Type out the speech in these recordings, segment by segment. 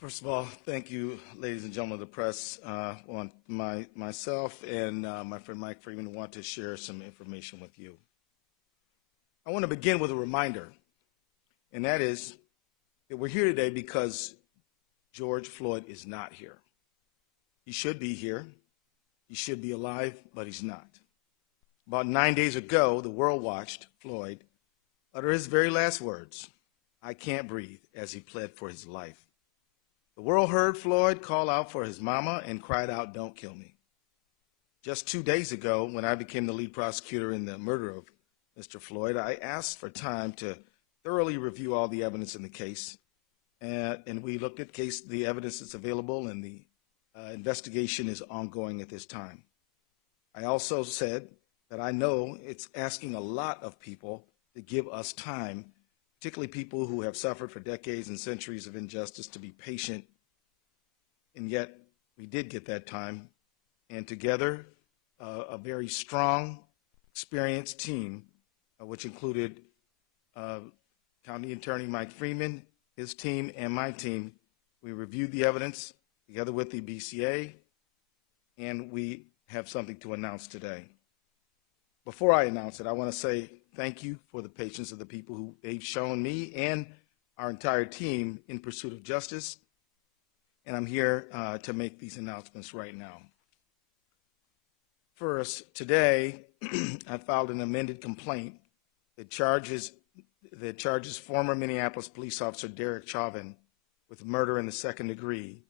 First of all, thank you, ladies and gentlemen of the press. Myself and my friend Mike Freeman want to share some information with you. I want to begin with a reminder, and that is that we're here today because George Floyd is not here. He should be here. He should be alive, but he's not. About 9 days ago, the world watched Floyd utter his very last words, "I can't breathe," as he pled for his life. The world heard Floyd call out for his mama and cried out, "Don't kill me." Just 2 days ago, when I became the lead prosecutor in the murder of Mr. Floyd, I asked for time to thoroughly review all the evidence in the case. And we looked at the evidence that's available, and the investigation is ongoing at this time. I also said that I know it's asking a lot of people to give us time, particularly people who have suffered for decades and centuries of injustice, to be patient. And yet, we did get that time. And together, a very strong, experienced team, which included County Attorney Mike Freeman, his team, and my team, we reviewed the evidence together with the BCA, and we have something to announce today. Before I announce it, I want to say thank you for the patience of the people who they've shown me and our entire team in pursuit of justice, and I'm here to make these announcements right now. First, today, I filed an amended complaint that charges former Minneapolis police officer Derek Chauvin with murder in the second degree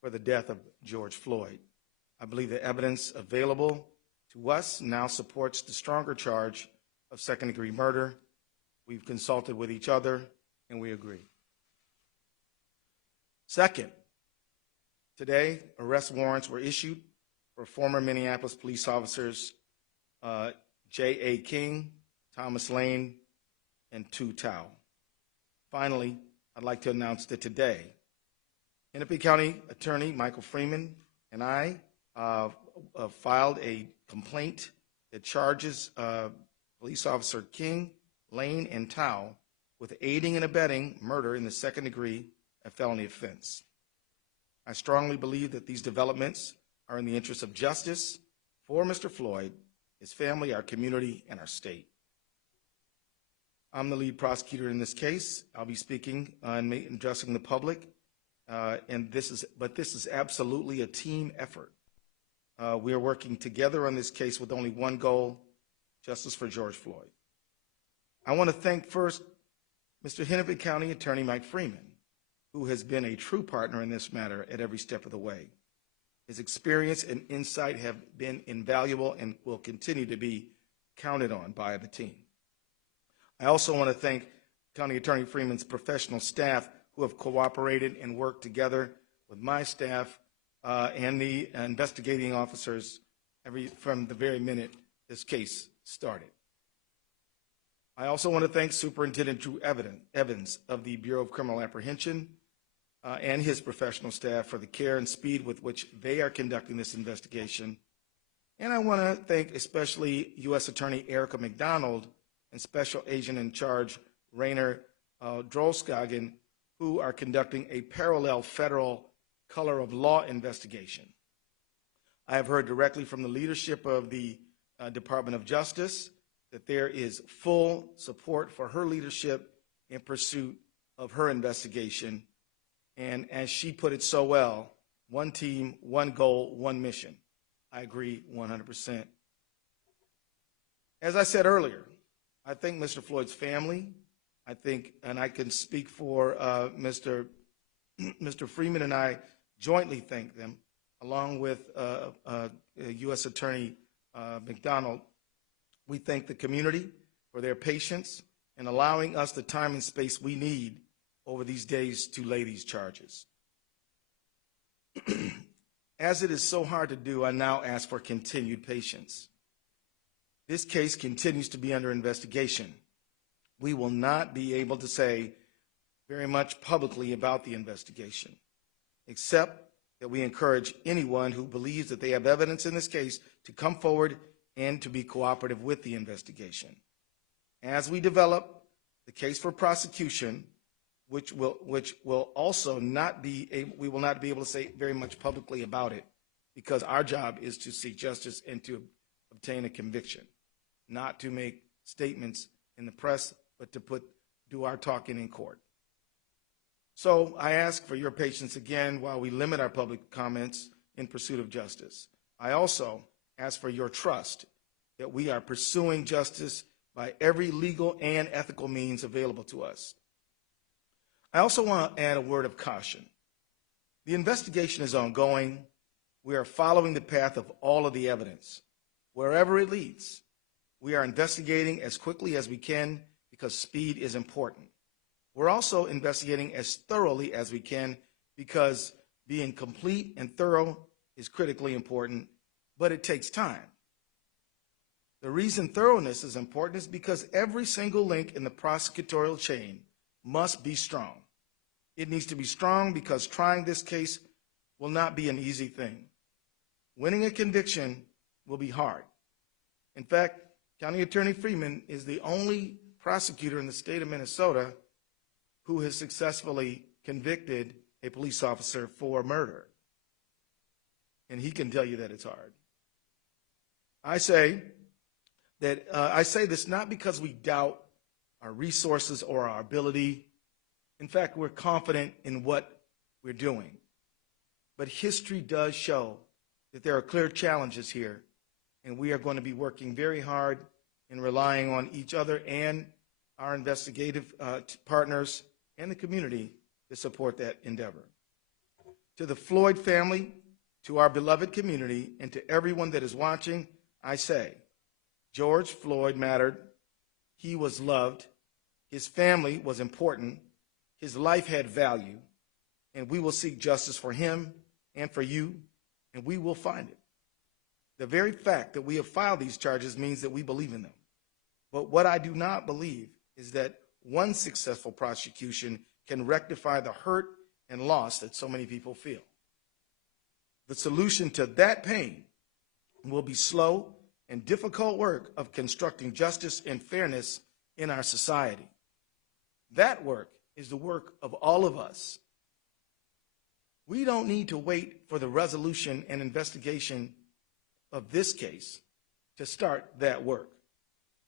for the death of George Floyd. I believe the evidence available to us now supports the stronger charge of second-degree murder. We've consulted with each other, and we agree. Second, today, arrest warrants were issued for former Minneapolis police officers J.A. King, Thomas Lane, and Tu Tao. Finally, I'd like to announce that today, Hennepin County Attorney Michael Freeman and I filed a complaint that charges police officer King, Lane, and Tao with aiding and abetting murder in the second degree, a felony offense. I strongly believe that these developments are in the interest of justice for Mr. Floyd, his family, our community, and our state. I'm the lead prosecutor in this case. I'll be speaking and addressing the public, but this is absolutely a team effort. We are working together on this case with only one goal: justice for George Floyd. I want to thank first Mr. Hennepin County Attorney Mike Freeman, who has been a true partner in this matter at every step of the way. His experience and insight have been invaluable and will continue to be counted on by the team. I also want to thank County Attorney Freeman's professional staff who have cooperated and worked together with my staff and the investigating officers from the very minute this case started. I also want to thank Superintendent Drew Evans of the Bureau of Criminal Apprehension and his professional staff for the care and speed with which they are conducting this investigation. And I want to thank especially U.S. Attorney Erica McDonald and Special Agent in Charge Rainer Drolskagen, who are conducting a parallel federal color of law investigation. I have heard directly from the leadership of the Department of Justice that there is full support for her leadership in pursuit of her investigation. And as she put it so well, one team, one goal, one mission. I agree 100%. As I said earlier, I thank Mr. Floyd's family. I think, and I can speak for Mr. Freeman and I jointly thank them, along with U.S. Attorney McDonald. We thank the community for their patience in allowing us the time and space we need over these days to lay these charges. As it is so hard to do, I now ask for continued patience. This case continues to be under investigation. We will not be able to say very much publicly about the investigation, except that we encourage anyone who believes that they have evidence in this case to come forward and to be cooperative with the investigation. As we develop the case for prosecution, which will also not be we will not be able to say very much publicly about it, because our job is to seek justice and to obtain a conviction, not to make statements in the press, but to do our talking in court. So I ask for your patience again while we limit our public comments in pursuit of justice. I also ask for your trust that we are pursuing justice by every legal and ethical means available to us. I also want to add a word of caution. The investigation is ongoing. We are following the path of all of the evidence. Wherever it leads, we are investigating as quickly as we can because speed is important. We're also investigating as thoroughly as we can because being complete and thorough is critically important, but it takes time. The reason thoroughness is important is because every single link in the prosecutorial chain must be strong. It needs to be strong because trying this case will not be an easy thing. Winning a conviction will be hard. In fact, County Attorney Freeman is the only prosecutor in the state of Minnesota who has successfully convicted a police officer for murder. And he can tell you that it's hard. I say this not because we doubt our resources or our ability. In fact, we're confident in what we're doing. But history does show that there are clear challenges here, and we are going to be working very hard and relying on each other and our investigative partners and the community to support that endeavor. To the Floyd family, to our beloved community, and to everyone that is watching, I say, George Floyd mattered. He was loved. His family was important. His life had value, and we will seek justice for him and for you, and we will find it. The very fact that we have filed these charges means that we believe in them. But what I do not believe is that one successful prosecution can rectify the hurt and loss that so many people feel. The solution to that pain will be slow and difficult work of constructing justice and fairness in our society. That work is the work of all of us. We don't need to wait for the resolution and investigation of this case to start that work.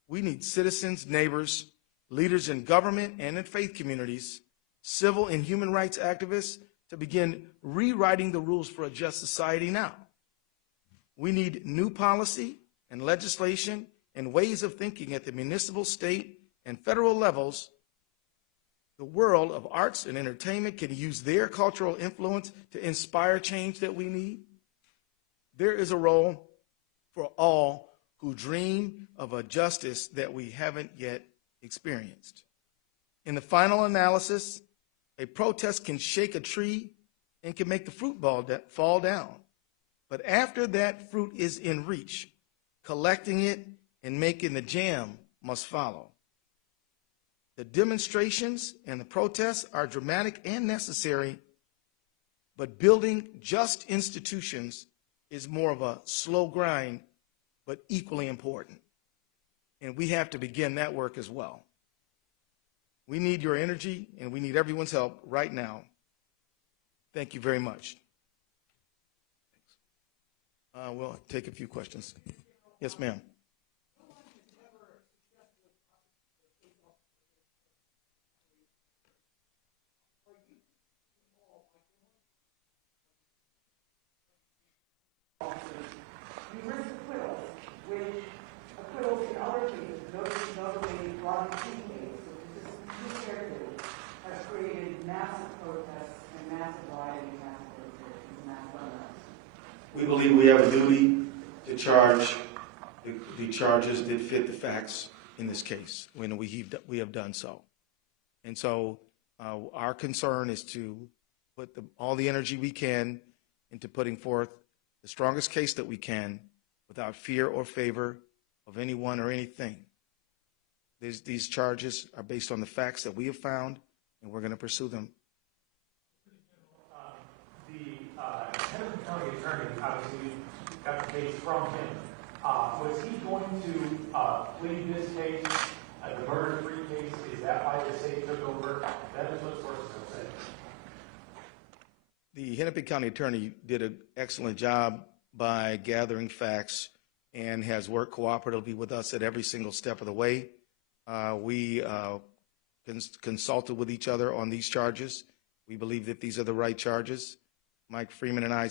We need citizens, neighbors, leaders in government and in faith communities, civil and human rights activists to begin rewriting the rules for a just society now. We need new policy and legislation and ways of thinking at the municipal, state, and federal levels. The world of arts and entertainment can use their cultural influence to inspire change that we need. There is a role for all who dream of a justice that we haven't yet experienced. In the final analysis, a protest can shake a tree and can make the fruit fall down. But after that fruit is in reach, collecting it and making the jam must follow. The demonstrations and the protests are dramatic and necessary, but building just institutions is more of a slow grind, but equally important. And we have to begin that work as well. We need your energy, and we need everyone's help right now. Thank you very much. We'll take a few questions. Yes, ma'am. We believe we have a duty to charge the charges that fit the facts in this case when we have done so. And so our concern is to put all the energy we can into putting forth the strongest case that we can without fear or favor of anyone or anything. These charges are based on the facts that we have found, and we're going to pursue them. The Henderson County attorney, obviously, got the case from him. Was he going to plead this case The murder-free case, is that why the state took over? That is what sources have said. The Hennepin County Attorney did an excellent job by gathering facts and has worked cooperatively with us at every single step of the way. We consulted with each other on these charges. We believe that these are the right charges. Mike Freeman and I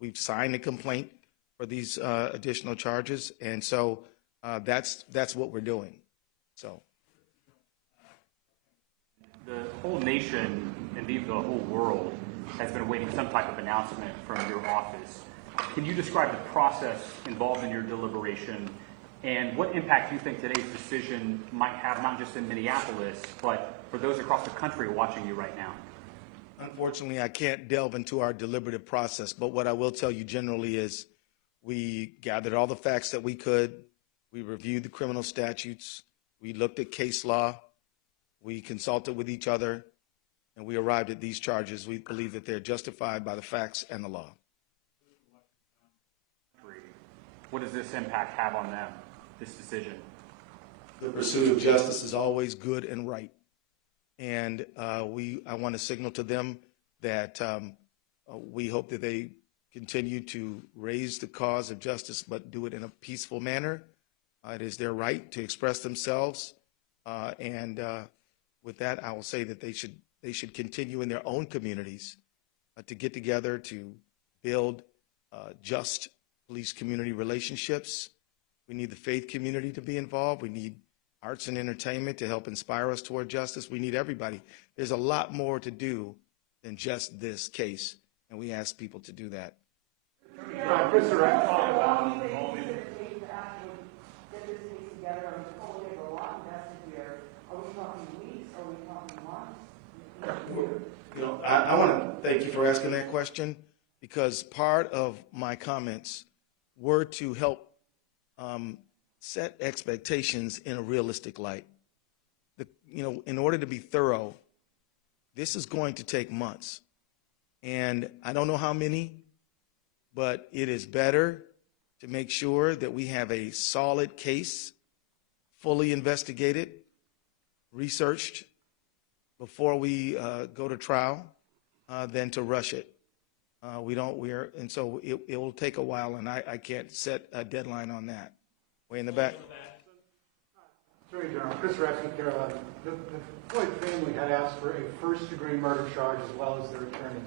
we've signed a complaint for these additional charges, and so that's what we're doing. So the whole nation, indeed the whole world, has been awaiting some type of announcement from your office. Can you describe the process involved in your deliberation and what impact you think today's decision might have, not just in Minneapolis, but for those across the country watching you right now? Unfortunately, I can't delve into our deliberative process, but what I will tell you generally is we gathered all the facts that we could. We reviewed the criminal statutes. We looked at case law. We consulted with each other, and we arrived at these charges. We believe that they're justified by the facts and the law. What does this impact have on them, this decision? The pursuit of justice is always good and right. And I want to signal to them that we hope that they continue to raise the cause of justice, but do it in a peaceful manner. It is their right to express themselves. And with that, I will say that they should continue in their own communities to get together to build just police community relationships. We need the faith community to be involved. We need arts and entertainment to help inspire us toward justice. We need everybody. There's a lot more to do than just this case, and we ask people to do that. Chris, I want to thank you for asking that question, because part of my comments were to help set expectations in a realistic light. In order to be thorough, this is going to take months. And I don't know how many, but it is better to make sure that we have a solid case, fully investigated, researched before we go to trial than to rush it. And so it will take a while, and I can't set a deadline on that. Way in the back. Attorney General, Chris Raskin, Carolina. The Floyd family had asked for a first-degree murder charge as well as their attorney.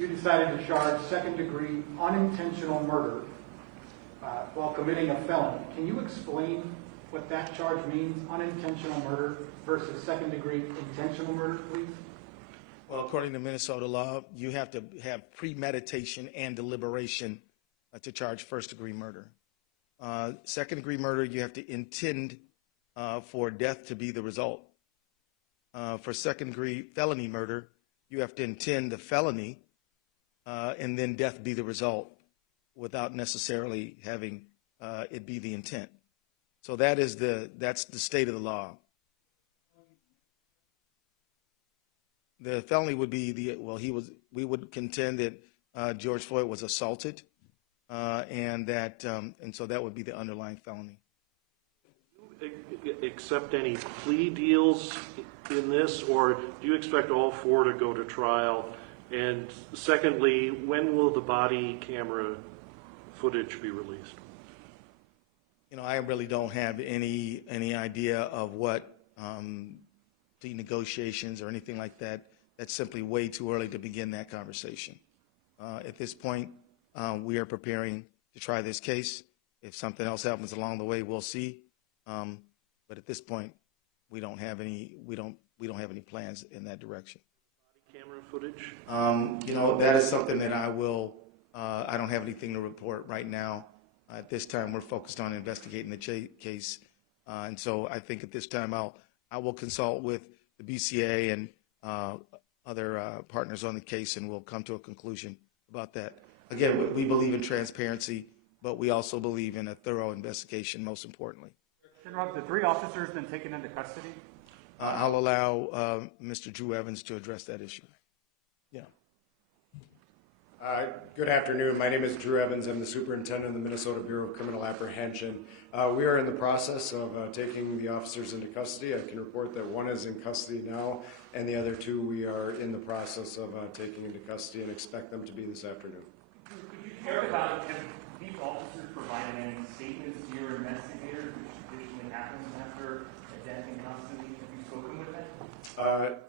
You decided to charge second-degree unintentional murder while committing a felony. Can you explain what that charge means, unintentional murder versus second-degree intentional murder, please? Well, according to Minnesota law, you have to have premeditation and deliberation to charge first-degree murder. Second-degree murder, you have to intend for death to be the result. For second-degree felony murder, you have to intend the felony and then death be the result without necessarily having it be the intent. So that's the state of the law. The felony would be we would contend that George Floyd was assaulted, and so that would be the underlying felony. Do you accept any plea deals in this, or do you expect all four to go to trial? And secondly, when will the body camera footage be released? I really don't have any idea of what plea negotiations or anything like that. That's simply way too early to begin that conversation. At this point, we are preparing to try this case. If something else happens along the way, we'll see. But at this point, we don't have any plans in that direction. Body camera footage? That is something that I don't have anything to report right now. At this time, we're focused on investigating the case. And so I think at this time, I will consult with the BCA and other partners on the case, and we'll come to a conclusion about that. Again, we believe in transparency, but we also believe in a thorough investigation, most importantly. General, have the three officers been taken into custody? I'll allow Mr. Drew Evans to address that issue. Yeah. Good afternoon. My name is Drew Evans. I'm the superintendent of the Minnesota Bureau of Criminal Apprehension. We are in the process of taking the officers into custody. I can report that one is in custody now, and the other two we are in the process of taking into custody and expect them to be this afternoon. Could you care about if these officers provided any statements to your investigators, which traditionally happens after a death in custody? Have you spoken with them?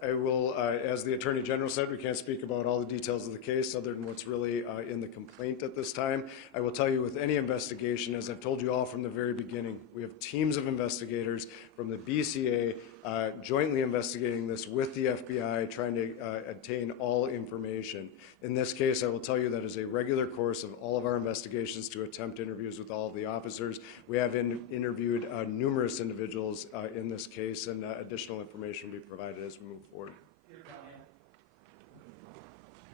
I will, as the Attorney General said, we can't speak about all the details of the case other than what's really in the complaint at this time. I will tell you with any investigation, as I've told you all from the very beginning, we have teams of investigators from the BCA jointly investigating this with the FBI, trying to obtain all information. In this case, I will tell you that is a regular course of all of our investigations to attempt interviews with all of the officers. We have interviewed numerous individuals in this case, and additional information will be provided as we move forward.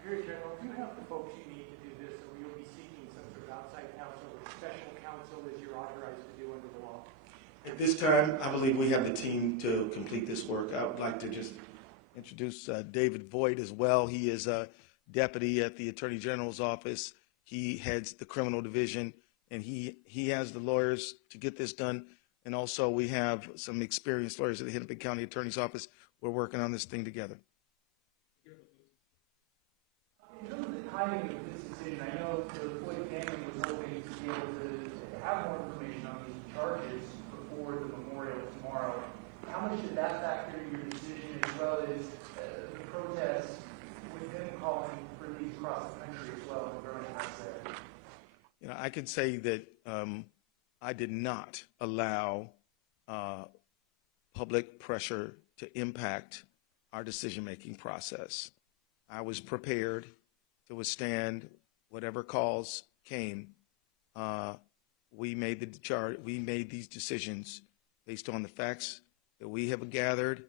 Attorney General, do you have the folks you need to do this, or you'll be seeking some sort of outside counsel or special counsel as you're authorized to do under the law? At this time, I believe we have the team to complete this work. I would like to just introduce David Voigt as well. He is a deputy at the Attorney General's office. He heads the criminal division, and he has the lawyers to get this done. And also, we have some experienced lawyers at the Hennepin County Attorney's Office. We're working on this thing together. In terms of the timing of this decision, I know the Floyd family was hoping to be able to have more information on these charges before the memorial tomorrow. How much did that factor in your decision, as well as the protests with them calling for these across the country as well and growing house there? You know, I can say that I did not allow public pressure to impact our decision-making process. I was prepared to withstand whatever calls came. We made these decisions based on the facts that we have gathered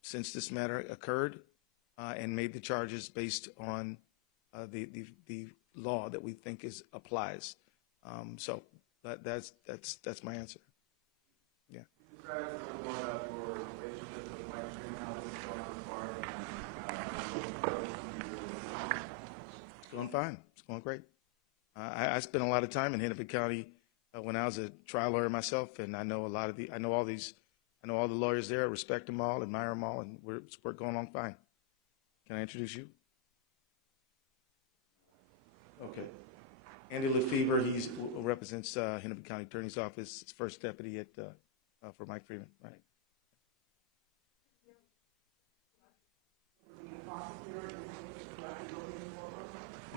since this matter occurred, and made the charges based on the law that we think applies. So that's my answer. Yeah. It's going fine. It's going great. I spent a lot of time in Hennepin County when I was a trial lawyer myself, and I know all the lawyers there. I respect them all, admire them all, and we're going on fine. Can I introduce you? Okay. Andy Lefebvre, he represents Hennepin County Attorney's Office, his first deputy for Mike Freeman, right?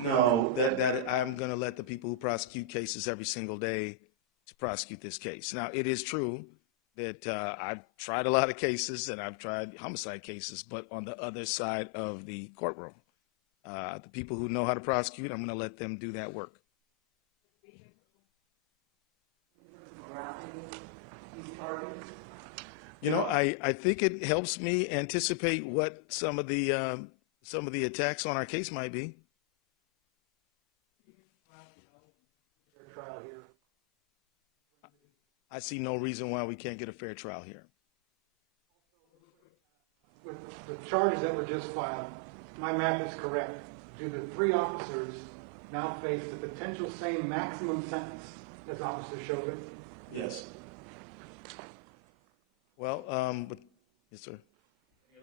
No, that I'm going to let the people who prosecute cases every single day to prosecute this case. Now, it is true that I've tried a lot of cases, and I've tried homicide cases, but on the other side of the courtroom. The people who know how to prosecute, I'm going to let them do that work. You know, I think it helps me anticipate what some of the attacks on our case might be. I see no reason why we can't get a fair trial here. With the charges that were just filed, my math is correct. Do the three officers now face the potential same maximum sentence as Officer Chauvin? Yes. Well, yes, sir. I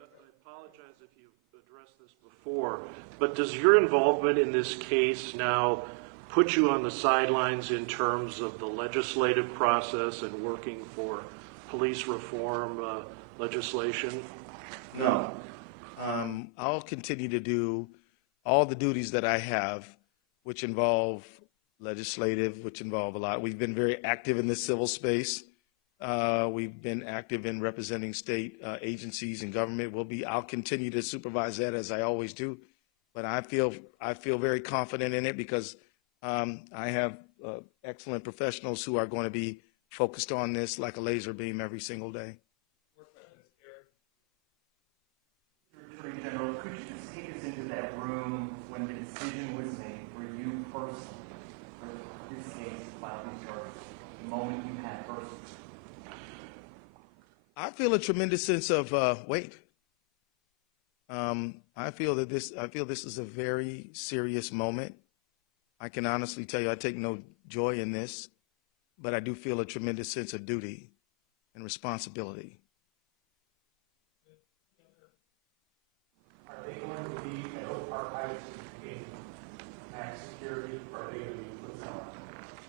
apologize if you've addressed this before, but does your involvement in this case now put you on the sidelines in terms of the legislative process and working for police reform legislation? No. I'll continue to do all the duties that I have, which involve legislative, which involve a lot. We've been very active in the civil space. We've been active in representing state agencies and government. I'll continue to supervise that as I always do. But I feel very confident in it because I have excellent professionals who are going to be focused on this like a laser beam every single day. Attorney General, could you just take us into that room when the decision was made for you personally, for this case, to file these charges, the moment you had personally? I feel a tremendous sense of weight. I feel this is a very serious moment. I can honestly tell you I take no joy in this, but I do feel a tremendous sense of duty and responsibility. Are they going to be at Oak Park Heights in max security, or are they going to be put somewhere?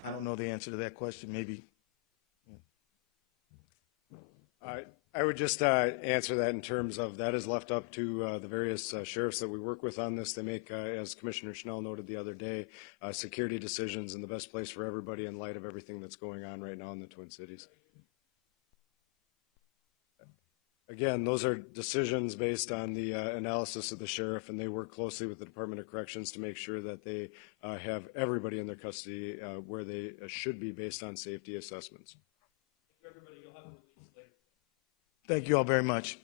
I don't know the answer to that question. Maybe. I would just answer that in terms of that is left up to the various sheriffs that we work with on this. They make, as Commissioner Schnell noted the other day, security decisions in the best place for everybody in light of everything that's going on right now in the Twin Cities. Again, those are decisions based on the analysis of the sheriff, and they work closely with the Department of Corrections to make sure that they have everybody in their custody where they should be based on safety assessments. Thank you all very much.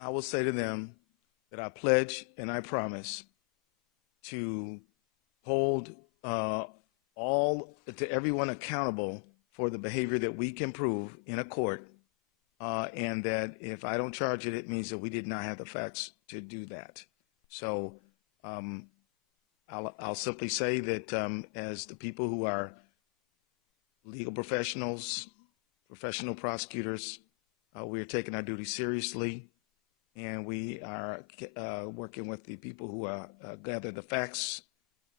I will say to them that I pledge and I promise to hold everyone accountable for the behavior that we can prove in a court, and that if I don't charge it, it means that we did not have the facts to do that. So I'll simply say that as the people who are legal professionals, professional prosecutors, we are taking our duty seriously, and we are working with the people who gather the facts,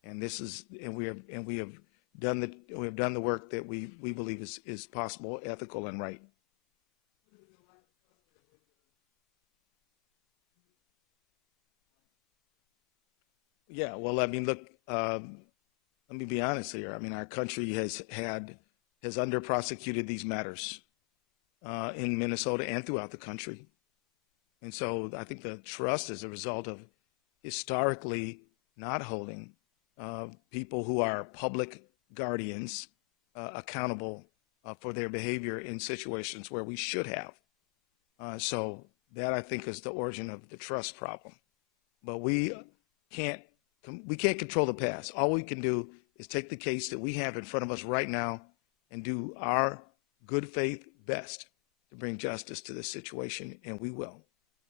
and we have done the work that we believe is possible, ethical, and right. Yeah, well, I mean, look, let me be honest here. I mean, our country has under-prosecuted these matters in Minnesota and throughout the country. And so I think the trust is a result of historically not holding people who are public guardians accountable for their behavior in situations where we should have. So that, I think, is the origin of the trust problem. But we can't control the past. All we can do is take the case that we have in front of us right now and do our good faith best to bring justice to this situation, and we will.